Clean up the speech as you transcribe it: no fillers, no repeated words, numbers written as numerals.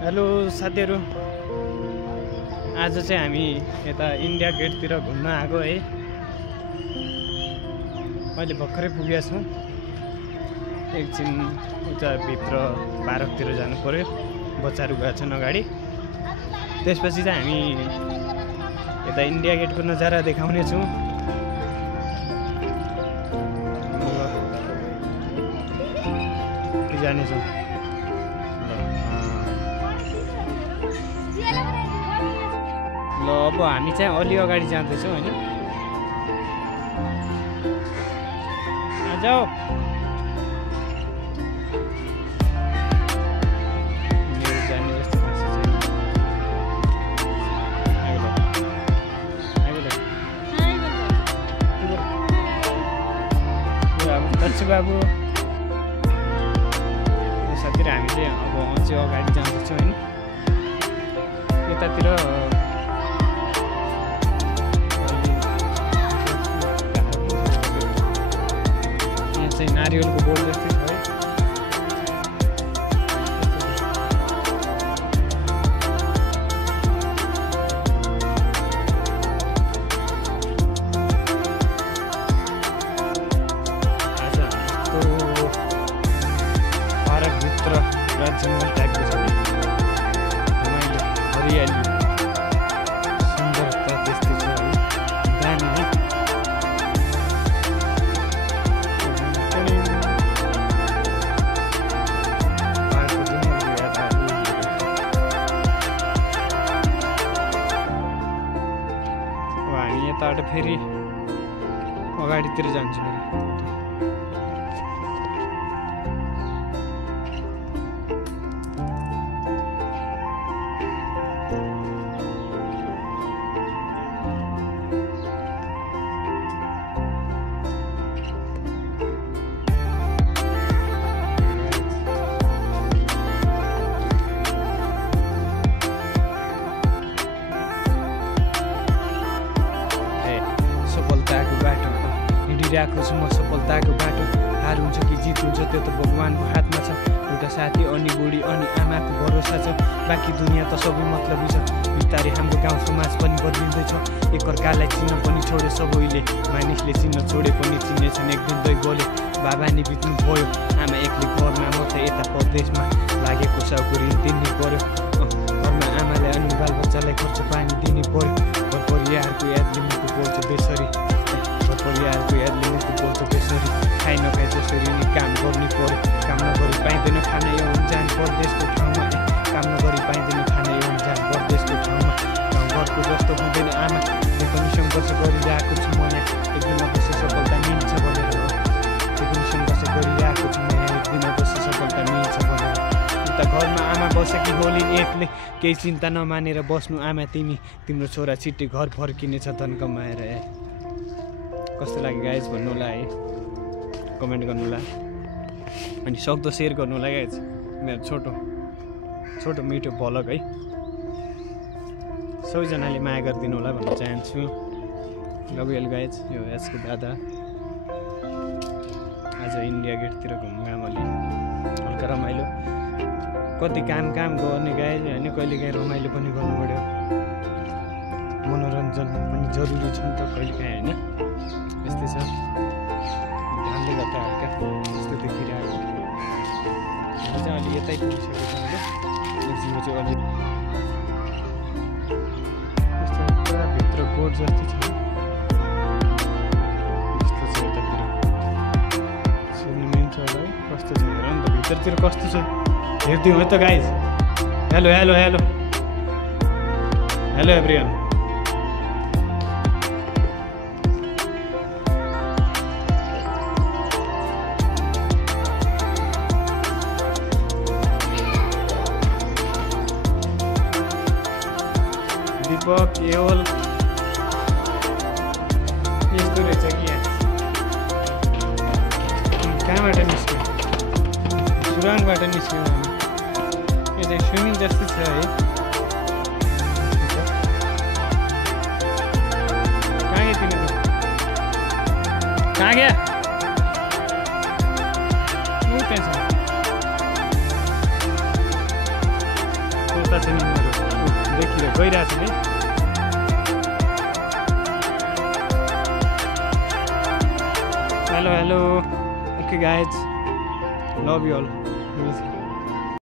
Hello साथीहरु, आज चाहिँ हामी यता इन्डिया गेटतिर घुम्न आएको है। अहिले भर्खरै पुगेका छौँ। एकछिन उता भित्र पार्कतिर जानु पर्यो, बच्चाहरू गएका छन् अगाडि। त्यसपछि चाहिँ हामी यता इन्डिया गेटको नजारा देखाउने छौँ। जानेछौँ। ल अब हामी चाहिँ अलि अगाडि जाँदैछौँ हैन। जाऊ मेरो जाने जस्तो खास छैन। तन्सु बाबु साथी, हामीले अब अझै अगाडि जाँदैछौँ हैन। यतातिर नारियलको बोर्ड जस्तै छ है। आज यस्तो पार्कभित्र पुरा जङ्गल टाइपको छ, रमाइलो हरियाली सुन्दरता त्यस्तै छ है। दामी है। यताबाट फेरि अगाडितिर जान्छु फेरि। सफलताको बाटो हिँडिरहेको छु म, सफलताको बाटो। हार हुन्छ कि जित हुन्छ त्यो त भगवानको हातमा छ। एउटा साथी अनि बुढी अनि आमाको भरोसा छ, बाँकी दुनियाँ त सबै मतलबी छ। बिस्तारै हाम्रो गाउँ समाज पनि बदलिँदैछ, एकअर्कालाई चिन्न पनि छोड्यो सबैले। मानिसले चिन्न छोडे पनि चिन्नेछन् एक दिन दुई बोले। बाबा नि बित्नु भयो, आमा एक्लै घरमा, म त यता परदेशमा। लागेको साउको ऋण तिर्नु पर्यो, घरमा आमालाई अनि बालबच्चालाई खर्च पानी दिनु पर्यो। घर परिवारको यादले मुखको बोल्छ बेसरी, घर परिवारको यादले मुखको बोल्छ बेसरी। खाइ नखाइ जसरी नि काम गर्नु पर्यो, काम नगरी पाइँदैन खाना एउटा जान परदेशको ठाउँमा। काम नगरी पाइँदैन खाना एउटा जान परदेशको ठाउँमा। गाउँघरको जस्तो हुँदैन आमा, त्यो पनि सङ्घर्ष गरिरहेको छु म यहाँ। एक दिन अवश्य सफलता मिल्छ भनेर, त्यो पनि सङ्घर्ष गरिरहेको छु म यहाँ। एक दिन अवश्य सफलता मिल्छ भनेर। उता घरमा आमा बसेकी होलिन् एक्लै, केही चिन्ता नमानेर बस्नु आमा तिमी। तिम्रो छोरा छिट्टै घर फर्किनेछ धन कमाएर। कस्तो लाग्यो गाइज भन्नु होला है, कमेन्ट गर्नु होला। अनि सक्दो सेयर गर्नु होला गाइज, मेरो छोटो छोटो मिठो भ्लग है। सबैजनाले माया गरिदिनु होला भन्न चाहन्छु। Love you guys. यो यसको दादा आज इन्डिया गेटतिर घुम्नु गएँ मैले। हल्का रमाइलो, कति काम गर्ने गाइज होइन, कहिले काहीँ रमाइलो पनि गर्नु पऱ्यो। मनोरञ्जन पनि जरुरी छ नि त कहिले काहीँ होइन। यस्तै छ, घामले गर्दा हल्का यस्तो देखिरहेको। हामी चाहिँ अलि यतै पुगिसकेको छौँ होइन। एकछिनमा चाहिँ अलि यस्तो पुरा भित्र बोर्ड जस्तो छ, यस्तो छ यतातिर। सुन्नु मिल्छ होला है, कस्तो छ हेर नि त भित्रतिर कस्तो छ हेरिदिउँ है त guys. Hello hello hello hello everyone. Deepak एवल यस्तो रहेछ कि यहाँ। कहाँबाट निस्क्यो? सुराङबाट निस्क्यौँ हामी। यो चाहिँ स्विमिङ जस्तै छ है। कहाँ गयो तिनीहरू? कहाँ गया? त्यहाँ छ। कता छ नि देखिरहेको गइरहेछ है hello okay guys love you all